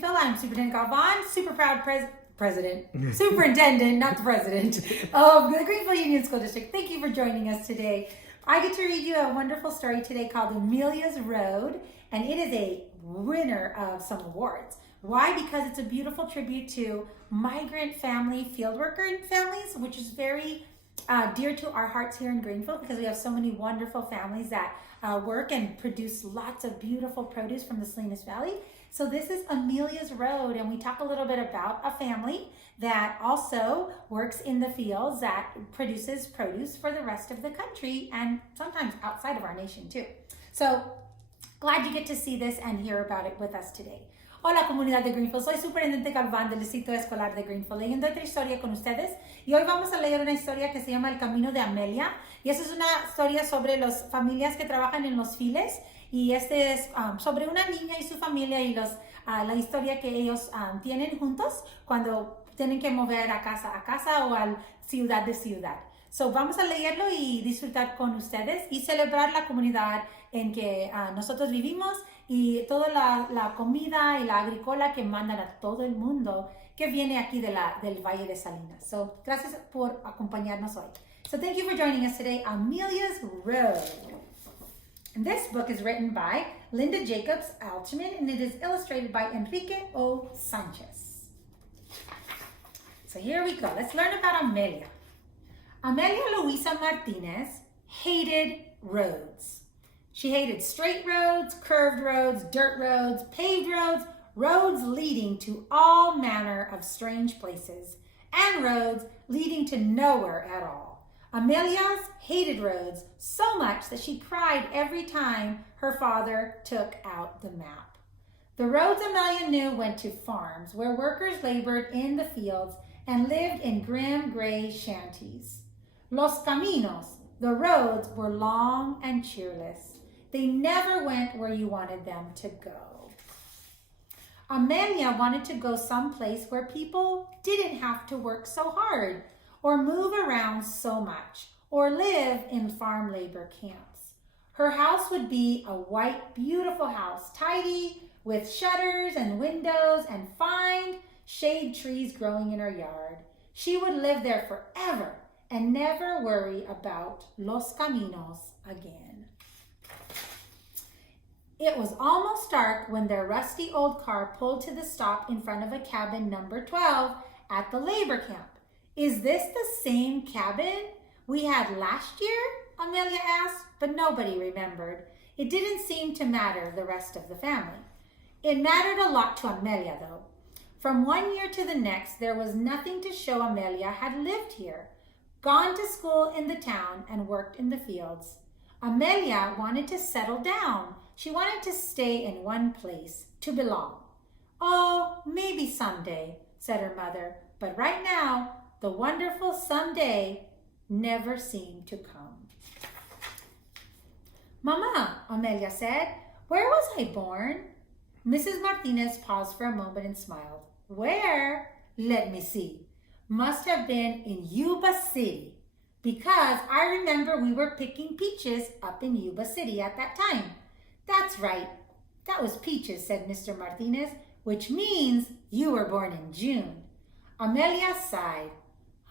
Greenfield. I'm Superintendent Galvan, super proud superintendent, not the president, of the Greenfield Union School District. Thank you for joining us today. I get to read you a wonderful story today called Amelia's Road, and it is a winner of some awards. Why? Because it's a beautiful tribute to migrant family fieldworker families, which is very dear to our hearts here in Greenfield because we have so many wonderful families that work and produce lots of beautiful produce from the Salinas Valley. So this is Amelia's Road, and we talk a little bit about a family that also works in the fields that produces produce for the rest of the country and sometimes outside of our nation too. So glad you get to see this and hear about it with us today. Hola comunidad de Greenfield, soy Superintendente Galván del Distrito Escolar de Greenfield, leyendo otra historia con ustedes y hoy vamos a leer una historia que se llama El Camino de Amelia y esa es una historia sobre las familias que trabajan en los files y este es sobre una niña y su familia y la historia que ellos tienen juntos cuando tienen que mover a casa o a ciudad de ciudad. So, vamos a leerlo y disfrutar con ustedes y celebrar la comunidad en que nosotros vivimos y toda la comida y la agrícola que mandan a todo el mundo que viene aquí del Valle de Salinas. So, gracias por acompañarnos hoy. So, thank you for joining us today, Amelia's Road. And this book is written by Linda Jacobs Altman and it is illustrated by Enrique O. Sanchez. So, here we go. Let's learn about Amelia. Amelia Luisa Martinez hated roads. She hated straight roads, curved roads, dirt roads, paved roads, roads leading to all manner of strange places, and roads leading to nowhere at all. Amelia hated roads so much that she cried every time her father took out the map. The roads Amelia knew went to farms where workers labored in the fields and lived in grim gray shanties. Los caminos, the roads, were long and cheerless. They never went where you wanted them to go. Amelia wanted to go someplace where people didn't have to work so hard or move around so much or live in farm labor camps. Her house would be a white, beautiful house, tidy, with shutters and windows and fine shade trees growing in her yard. She would live there forever and never worry about los caminos again. It was almost dark when their rusty old car pulled to the stop in front of a cabin number 12 at the labor camp. Is this the same cabin we had last year? Amelia asked, but nobody remembered. It didn't seem to matter the rest of the family. It mattered a lot to Amelia though. From one year to the next, there was nothing to show Amelia had lived here, gone to school in the town and worked in the fields. Amelia wanted to settle down. She wanted to stay in one place, to belong. Oh, maybe someday, said her mother, but right now, the wonderful someday never seemed to come. Mama, Amelia said, where was I born? Mrs. Martinez paused for a moment and smiled. Where? Let me see. Must have been in Yuba City because I remember we were picking peaches up in Yuba City at that time. That's right. That was peaches, said Mr. Martinez, which means you were born in June. Amelia sighed.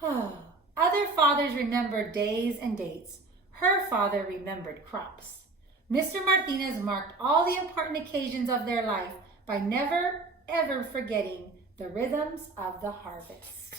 Oh, other fathers remembered days and dates. Her father remembered crops. Mr. Martinez marked all the important occasions of their life by never, ever forgetting the rhythms of the harvest.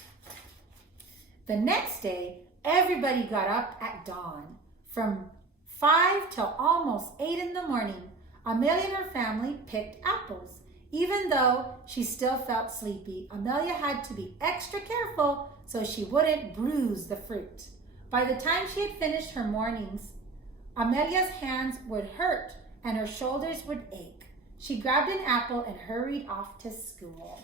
The next day, everybody got up at dawn. From 5 till almost 8 in the morning, Amelia and her family picked apples. Even though she still felt sleepy, Amelia had to be extra careful so she wouldn't bruise the fruit. By the time she had finished her mornings, Amelia's hands would hurt and her shoulders would ache. She grabbed an apple and hurried off to school.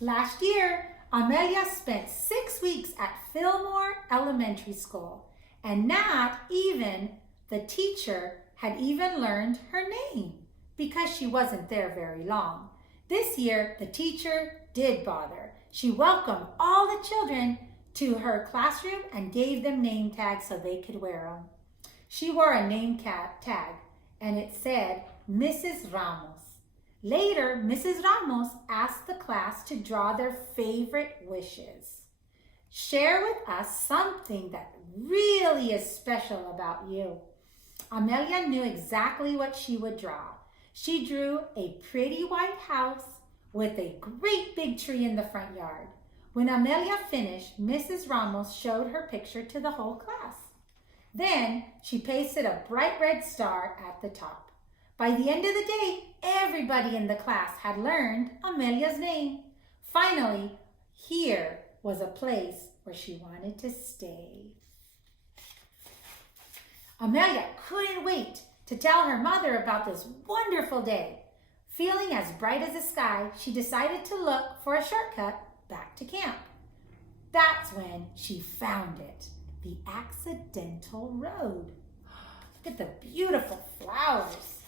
Last year, Amelia spent 6 weeks at Fillmore Elementary School, and not even the teacher had even learned her name because she wasn't there very long. This year, the teacher did bother. She welcomed all the children to her classroom and gave them name tags so they could wear them. She wore a name tag, and it said Mrs. Ramos. Later, Mrs. Ramos asked the class to draw their favorite wishes. Share with us something that really is special about you. Amelia knew exactly what she would draw. She drew a pretty white house with a great big tree in the front yard. When Amelia finished, Mrs. Ramos showed her picture to the whole class. Then she pasted a bright red star at the top. By the end of the day, everybody in the class had learned Amelia's name. Finally, here was a place where she wanted to stay. Amelia couldn't wait to tell her mother about this wonderful day. Feeling as bright as the sky, she decided to look for a shortcut back to camp. That's when she found it, the accidental road. Look at the beautiful flowers.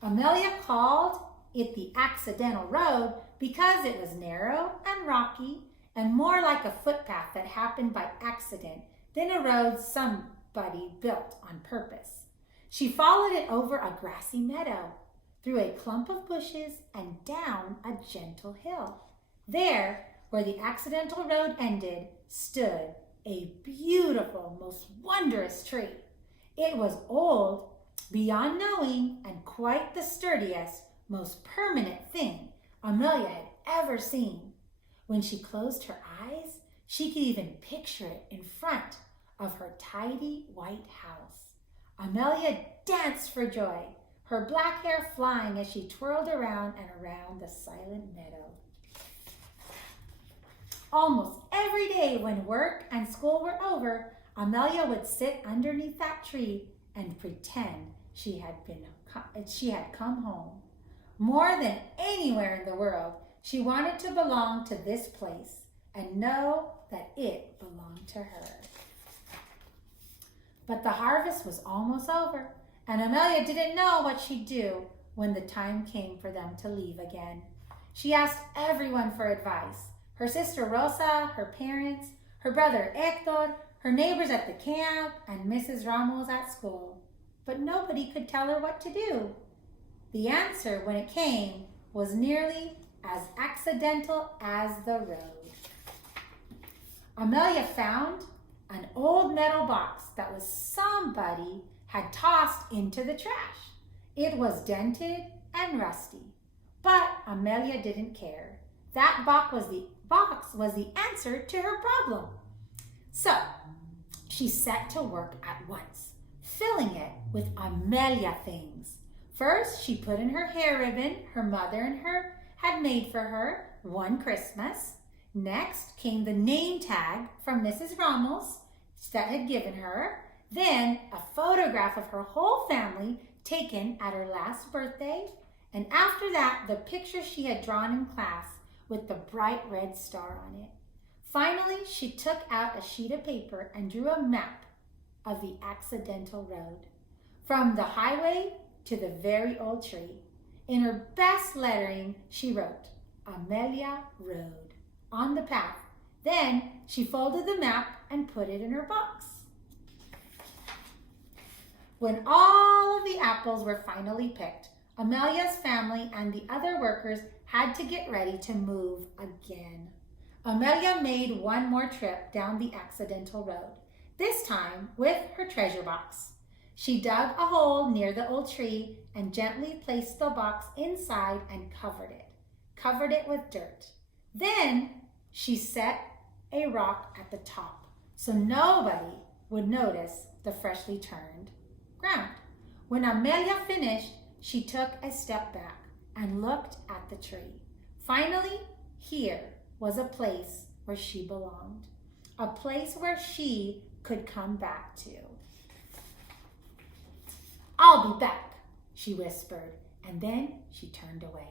Amelia called it the accidental road because it was narrow and rocky and more like a footpath that happened by accident than a road somebody built on purpose. She followed it over a grassy meadow, through a clump of bushes, and down a gentle hill. There, where the accidental road ended, stood a beautiful, most wondrous tree. It was old beyond knowing and quite the sturdiest, most permanent thing Amelia had ever seen. When she closed her eyes, she could even picture it in front of her tidy white house. Amelia danced for joy, her black hair flying as she twirled around and around the silent meadow. Almost every day when work and school were over, Amelia would sit underneath that tree and pretend she had come home. More than anywhere in the world, she wanted to belong to this place and know that it belonged to her. But the harvest was almost over, and Amelia didn't know what she'd do when the time came for them to leave again. She asked everyone for advice: her sister Rosa, her parents, her brother Hector, her neighbors at the camp, and Mrs. Ramos at school. But nobody could tell her what to do. The answer, when it came, was nearly as accidental as the road. Amelia found an old metal box that was somebody had tossed into the trash. It was dented and rusty, but Amelia didn't care. That box was the answer to her problem. So she set to work at once, filling it with Amelia things. First, she put in her hair ribbon her mother and her had made for her one Christmas. Next came the name tag from Mrs. Ramos that had given her. Then a photograph of her whole family taken at her last birthday. And after that, the picture she had drawn in class with the bright red star on it. Finally, she took out a sheet of paper and drew a map of the accidental road, from the highway to the very old tree. In her best lettering, she wrote, Amelia Road, on the path. Then she folded the map and put it in her box. When all of the apples were finally picked, Amelia's family and the other workers had to get ready to move again. Amelia made one more trip down the accidental road, this time with her treasure box. She dug a hole near the old tree and gently placed the box inside and covered it with dirt. Then she set a rock at the top so nobody would notice the freshly turned ground. When Amelia finished, she took a step back and looked at the tree. Finally, here was a place where she belonged, a place where she could come back to. I'll be back, she whispered, and then she turned away.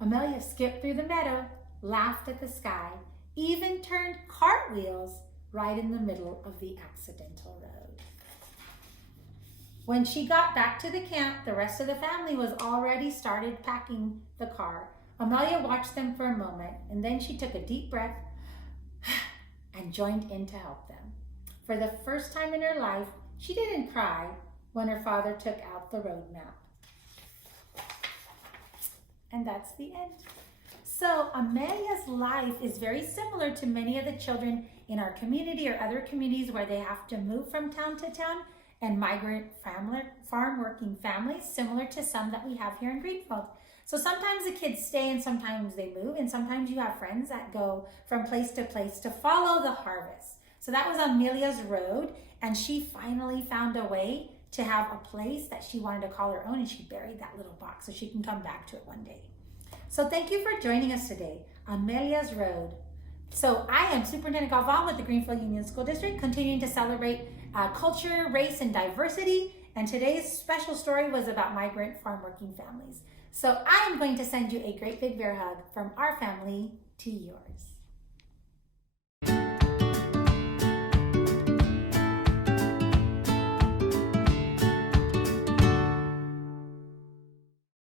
Amelia skipped through the meadow, laughed at the sky, even turned cartwheels right in the middle of the accidental road. When she got back to the camp, the rest of the family was already started packing the car. Amelia watched them for a moment, and then she took a deep breath and joined in to help them. For the first time in her life, she didn't cry when her father took out the road map And that's the end. So Amelia's life is very similar to many of the children in our community or other communities where they have to move from town to town, and migrant farm working families, similar to some that we have here in Greenfield. So sometimes the kids stay and sometimes they move, and sometimes you have friends that go from place to place to follow the harvest. So that was Amelia's road, and she finally found a way to have a place that she wanted to call her own, and she buried that little box so she can come back to it one day. So thank you for joining us today, Amelia's Road. So I am Superintendent Galvan with the Greenfield Union School District, continuing to celebrate culture, race, and diversity. And today's special story was about migrant farm working families. So I am going to send you a great big bear hug from our family to yours.